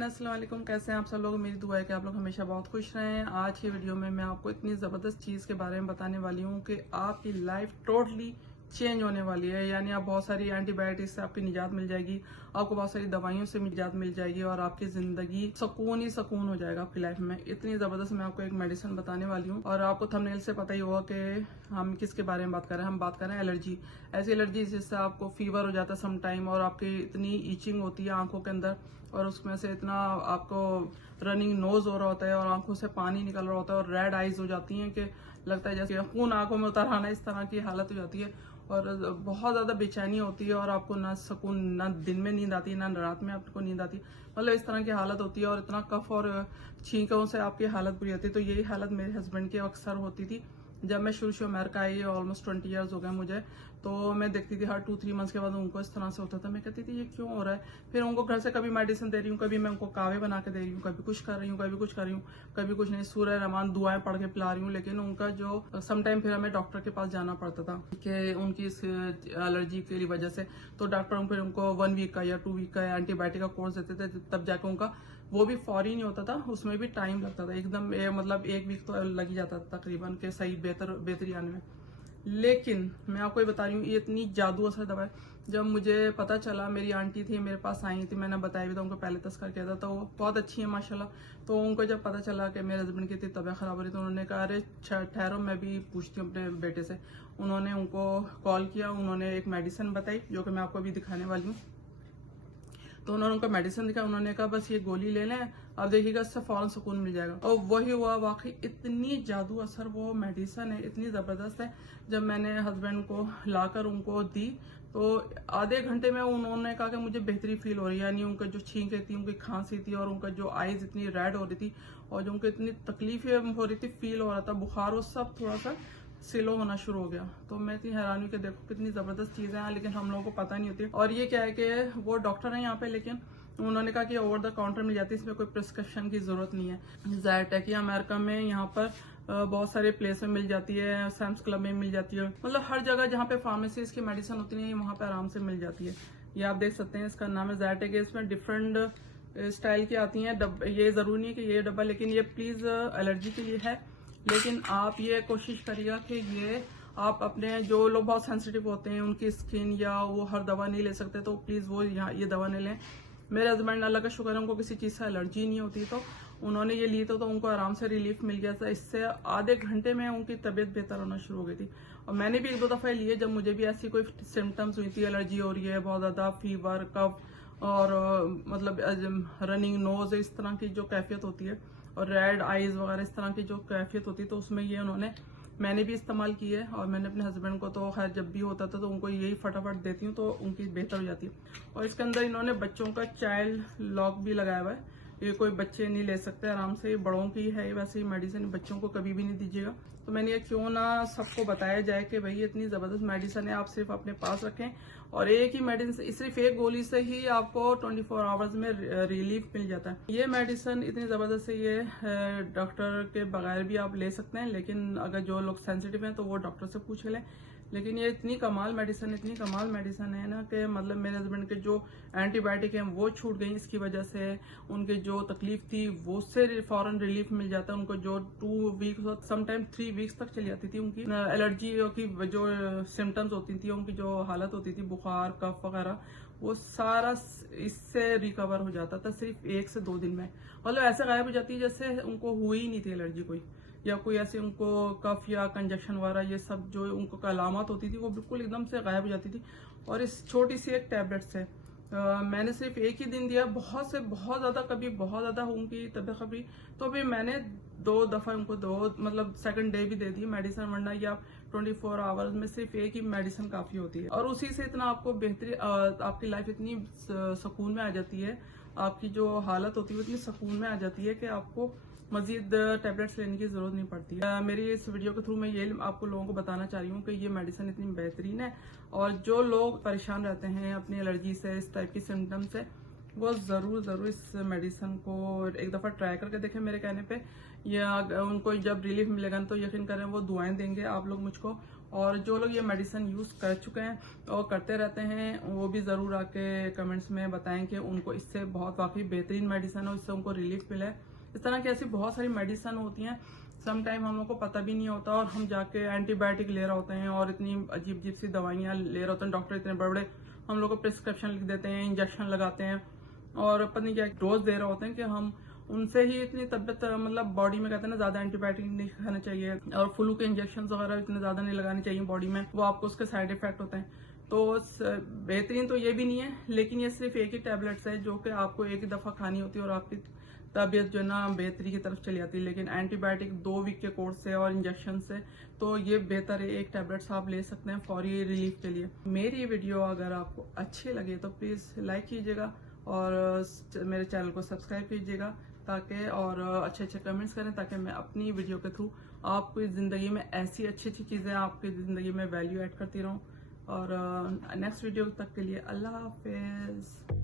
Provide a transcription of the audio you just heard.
Everyone, अस्सलाम वालेकुम। कैसे हैं आप सब लोग? मेरी दुआ है कि आप लोग हमेशा बहुत खुश रहें। आज की वीडियो में मैं आपको इतनी ज़बरदस्त चीज़ के बारे में बताने वाली हूँ कि आपकी लाइफ टोटली चेंज होने वाली है। यानी आप बहुत सारी एंटीबायोटिक्स से आपकी निजात मिल जाएगी, आपको बहुत सारी दवाइयों से निजात मिल जाएगी और आपकी ज़िंदगी सुकून ही सुकून हो जाएगा आपकी लाइफ में। इतनी ज़बरदस्त मैं आपको एक मेडिसिन बताने वाली हूँ और आपको थंबनेल से पता ही होगा कि हम किसके बारे में बात कर रहे हैं। हम बात कर रहे हैं एलर्जी। ऐसी एलर्जी जिससे आपको फीवर हो जाता है सम टाइम और आपकी इतनी ईचिंग होती है आंखों के अंदर और उसमें से इतना आपको रनिंग नोज हो रहा होता है और आंखों से पानी निकल रहा होता है और रेड आईज हो जाती हैं कि लगता है जैसे खून आंखों में उतर आना, इस तरह की हालत हो जाती है और बहुत ज्यादा बेचैनी होती है और आपको ना सुकून, ना दिन में नींद आती है, ना रात में आपको नींद आती है। मतलब इस तरह की हालत होती है और इतना कफ और छींकों से आपकी हालत बुरी होती है। तो यही हालत मेरे हस्बैंड की अक्सर होती थी जब मैं शुरू अमेरिका आई। ऑलमोस्ट 20 ईयर्स हो गए मुझे। तो मैं देखती थी हर 2-3 मंथ्स के बाद उनको इस तरह से होता था। मैं कहती थी ये क्यों हो रहा है। फिर उनको घर से कभी मेडिसिन दे रही हूँ, कभी मैं उनको कावे बना के दे रही हूँ, कभी कुछ कर रही हूँ, कभी कुछ कर रही हूँ, कभी कुछ नहीं, सूरह रहमान दुआएं पढ़ के पिला रही हूँ। लेकिन उनका जो समटाइम फिर हमें डॉक्टर के पास जाना पड़ता था कि उनकी इस एलर्जी की वजह से। तो डॉक्टर फिर उनको 1 वीक का या 2 वीक का एंटीबायोटिक का कोर्स देते थे, तब जाके उनका वो भी फौरी नहीं होता था, उसमें भी टाइम लगता था एकदम। मतलब 1 वीक तो लग ही जाता था तकरीबन के सही बेहतरी आने में। लेकिन मैं आपको ये बता रही हूँ ये इतनी जादू असर दवा है। जब मुझे पता चला, मेरी आंटी थी मेरे पास आई थी, मैंने बताया भी था उनको, पहले तस्कर किया था, तो वो बहुत अच्छी है माशाल्लाह। तो उनको जब पता चला कि मेरे हस्बैंड की इतनी तबीयत खराब हो रही, तो उन्होंने कहा अरे ठहरो मैं भी पूछती हूँ अपने बेटे से। उन्होंने उनको कॉल किया, उन्होंने एक मेडिसिन बताई जो कि मैं आपको अभी दिखाने वाली हूँ। तो उन्होंने उनका मेडिसिन दिखा, उन्होंने कहा बस ये गोली ले लें, अब देखिएगा इससे फौरन सुकून मिल जाएगा। और वही हुआ, वाकई इतनी जादू असर वो मेडिसिन है, इतनी जबरदस्त है। जब मैंने हस्बैंड को लाकर उनको दी तो आधे घंटे में उन्होंने कहा कि मुझे बेहतरी फील हो रही है। यानी उनका जो छींक थी, उनकी खांसी थी और उनका जो आईज इतनी रेड हो रही थी और जो उनको इतनी तकलीफें हो रही थी, फील हो रहा था, बुखार, वो सब थोड़ा सा स्लो होना शुरू हो गया। तो मैं इतनी हैरानी कि देखो कितनी जबरदस्त चीजें हैं, लेकिन हम लोगों को पता नहीं होती। और ये क्या है कि वो डॉक्टर है यहाँ पे, लेकिन उन्होंने कहा कि ओवर द काउंटर मिल जाती है, इसमें कोई प्रिस्क्रिप्शन की जरूरत नहीं है। जाहिर है कि अमेरिका में यहाँ पर बहुत सारे प्लेस में मिल जाती है, सैम्स क्लब में मिल जाती है, मतलब हर जगह जहाँ पे फार्मेसीज की मेडिसिन होती है वहाँ पे आराम से मिल जाती है। ये आप देख सकते हैं, इसका नाम है ज़ायटेक। इसमें डिफरेंट स्टाइल की आती हैं। ये जरूरी नहीं कि ये डब्बा, लेकिन ये प्लीज एलर्जी के लिए है। लेकिन आप ये कोशिश करिएगा कि ये आप अपने, जो लोग बहुत सेंसिटिव होते हैं उनकी स्किन या वो हर दवा नहीं ले सकते, तो प्लीज वो यहाँ ये दवा नहीं लें। मेरे हस्बैंड, अल्लाह का शुक्र है, उनको किसी चीज से एलर्जी नहीं होती, तो उन्होंने ये ली तो उनको आराम से रिलीफ मिल गया था। इससे आधे घंटे में उनकी तबीयत बेहतर होना शुरू हो गई थी। और मैंने भी 1-2 दफा लिए जब मुझे भी ऐसी कोई सिम्टम्स हुई थी, एलर्जी हो रही है बहुत ज्यादा, फीवर, कफ और मतलब रनिंग नोज, इस तरह की जो कैफियत होती है और रेड आईज वगैरह इस तरह की जो कैफियत होती है, तो उसमें ये मैंने भी इस्तेमाल की है। और मैंने अपने हस्बैंड को तो खैर जब भी होता था तो उनको यही फटाफट देती हूँ तो उनकी बेहतर हो जाती है। और इसके अंदर इन्होंने बच्चों का चाइल्ड लॉक भी लगाया हुआ है, ये कोई बच्चे नहीं ले सकते आराम से, बड़ों की है वैसे ही मेडिसिन, बच्चों को कभी भी नहीं दीजिएगा। तो मैंने ये क्यों ना सबको बताया जाए कि भाई इतनी जबरदस्त मेडिसिन है, आप सिर्फ अपने पास रखें। और एक ही मेडिसिन, सिर्फ एक गोली से ही आपको 24 आवर्स में रिलीफ मिल जाता है। ये मेडिसिन इतनी जबरदस्त है, ये डॉक्टर के बगैर भी आप ले सकते हैं, लेकिन अगर जो लोग सेंसिटिव हैं तो वो डॉक्टर से पूछ लें। लेकिन ये इतनी कमाल मेडिसिन है ना कि मतलब मेरे हस्बैंड के जो एंटीबायोटिक हैं वो छूट गई इसकी वजह से। उनके जो तकलीफ थी वो उससे फौरन रिलीफ मिल जाता है। उनको जो 2 वीक्स समटाइम 3 वीक्स तक चली जाती थी उनकी एलर्जी की जो सिम्टम्स होती थी, उनकी जो हालत होती थी, बुखार, कफ वगैरह, वो सारा इससे रिकवर हो जाता था सिर्फ 1 से 2 दिन में। मतलब ऐसे गायब हो जाती है जैसे उनको हुई ही नहीं थी एलर्जी कोई, या कोई ऐसे उनको कफ या कंजक्शन वगैरह ये सब जो उनको अलामत होती थी वो बिल्कुल एकदम से गायब हो जाती थी। और इस छोटी सी एक टैबलेट से मैंने सिर्फ 1 ही दिन दिया, बहुत ज्यादा, कभी बहुत ज्यादा उनकी तबीयत खबरी, तो भी मैंने 2 दफा उनको मतलब सेकंड डे भी दे दी मेडिसिन, वरना या 24 आवर्स में सिर्फ 1 ही मेडिसिन काफी होती है। और उसी से इतना आपको बेहतरी, आपकी लाइफ इतनी सुकून में आ जाती है, आपकी जो हालत होती है वो इतनी सुकून में आ जाती है कि आपको मजीद टैबलेट्स लेने की जरूरत नहीं पड़ती है। मेरी इस वीडियो के थ्रू मैं ये आपको लोगों को बताना चाह रही हूँ कि ये मेडिसिन इतनी बेहतरीन है और जो लोग परेशान रहते हैं अपनी एलर्जी से, इस टाइप की सिम्टम से, वो जरूर इस मेडिसिन को एक दफा ट्राई करके देखें मेरे कहने पे। या उनको जब रिलीफ मिलेगा तो यकीन करें वो दुआएं देंगे आप लोग मुझको, और जो लोग ये मेडिसिन यूज़ कर चुके हैं और करते रहते हैं वो भी ज़रूर आके कमेंट्स में बताएं कि उनको इससे बहुत वाकई बेहतरीन मेडिसिन हो, इससे उनको रिलीफ मिला है। इस तरह की ऐसी बहुत सारी मेडिसिन होती हैं, सम टाइम हम लोग को पता भी नहीं होता और हम जाके एंटीबायोटिक ले रहे होते हैं और इतनी अजीब अजीब सी दवाइयाँ ले रहे होते हैं। डॉक्टर इतने बड़े बड़े हम लोग को प्रिस्क्रिप्शन लिख देते हैं, इंजेक्शन लगाते हैं और पता नहीं क्या डोज दे रहे होते हैं कि हम उनसे ही इतनी तबियत मतलब बॉडी में कहते हैं ना ज्यादा एंटीबायोटिक नहीं खाना चाहिए और फ्लू के इंजेक्शन वगैरह इतने ज्यादा नहीं लगाने चाहिए बॉडी में, वो आपको उसके साइड इफेक्ट होते हैं। तो बेहतरीन तो ये भी नहीं है, लेकिन ये सिर्फ एक ही टैबलेट्स है जो कि आपको एक ही दफा खानी होती है और आपकी तबीयत जो है ना बेहतरी की तरफ चली जाती है। लेकिन एंटीबायोटिक 2 वीक के कोर्स से और इंजेक्शन से तो ये बेहतर है, एक टैबलेट्स आप ले सकते हैं फौरी रिलीफ के लिए। मेरी वीडियो अगर आपको अच्छी लगे तो प्लीज़ लाइक कीजिएगा और मेरे चैनल को सब्सक्राइब कीजिएगा ताकि और अच्छे अच्छे कमेंट्स करें ताकि मैं अपनी वीडियो के थ्रू आपकी ज़िंदगी में ऐसी अच्छी अच्छी चीज़ें आपकी ज़िंदगी में वैल्यू ऐड करती रहूँ। और नेक्स्ट वीडियो तक के लिए अल्लाह हाफिज़।